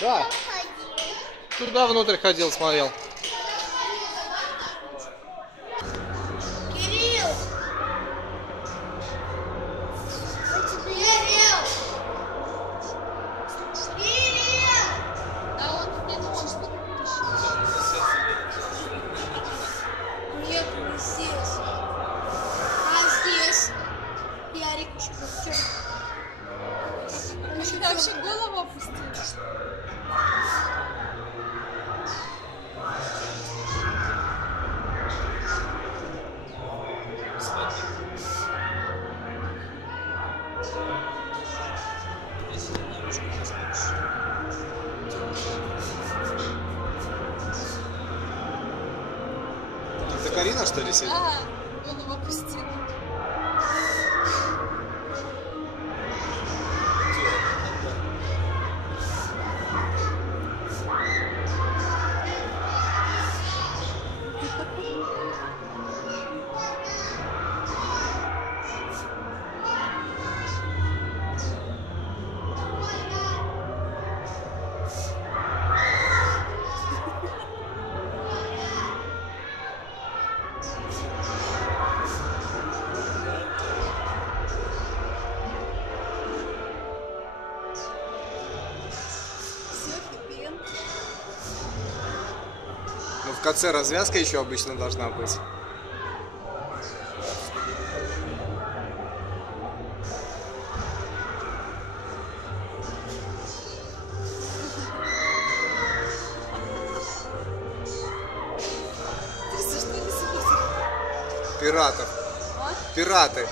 Да. Туда внутрь ходил, смотрел. Кирилл! А он где-то может быть. Нет, не здесь. А здесь? Ярик еще Он сюда вообще голову опустил. Это Карина, что ли, сидит? А, голову опустил. Ну, в конце развязка еще обычно должна быть. Ты что ли себе? Пиратов. А? Пираты.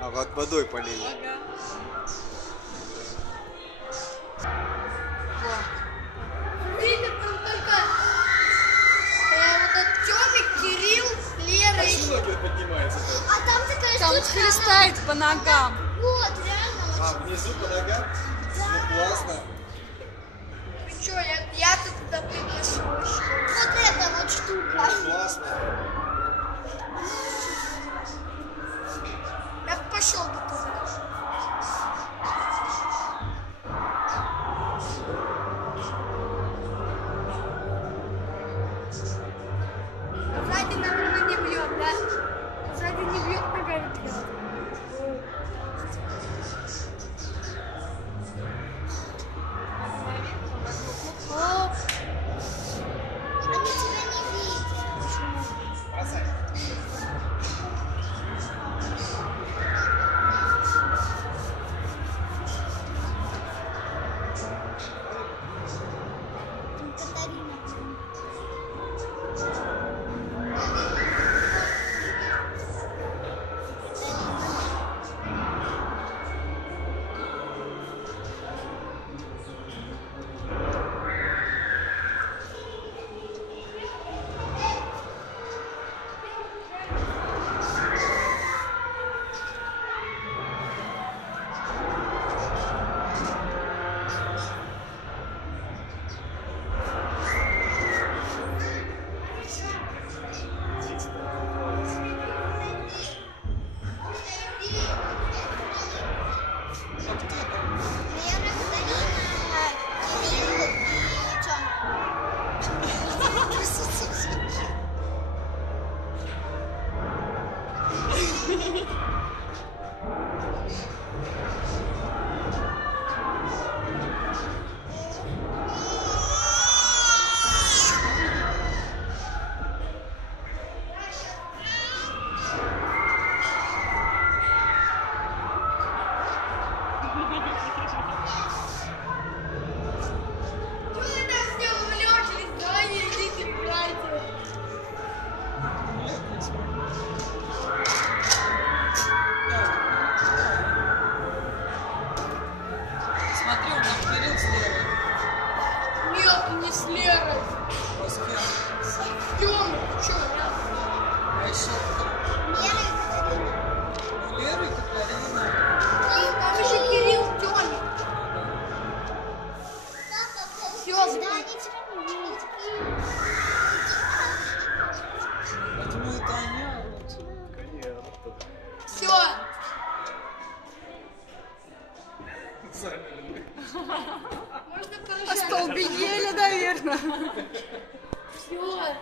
А вот водой полили. Ага. Видно, там только вот этот Тёмик, Кирилл, Лера и... Ноги поднимаются. А там такая Там штучка, хлестает по ногам. вот, реально. А, внизу по ногам? Ну, классно. Ты чё, я-то туда приглашу. Вот эта вот штука. Классно. Я бы пошел бы туда. Сзади, наверное, не бьет, да? Сзади не бьет, ногами бьет. Тёма, что? А еще кто? Лера и Катерина. Там еще Кирилл, Тёма. Все, Почему это они орут? все. Можно поржать. Остолбенели, наверное. Все.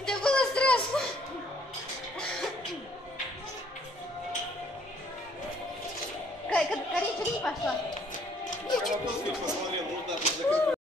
Это было страшно. Карин, не пошла. Я вопрос посмотрел, ну да, тут закрыто.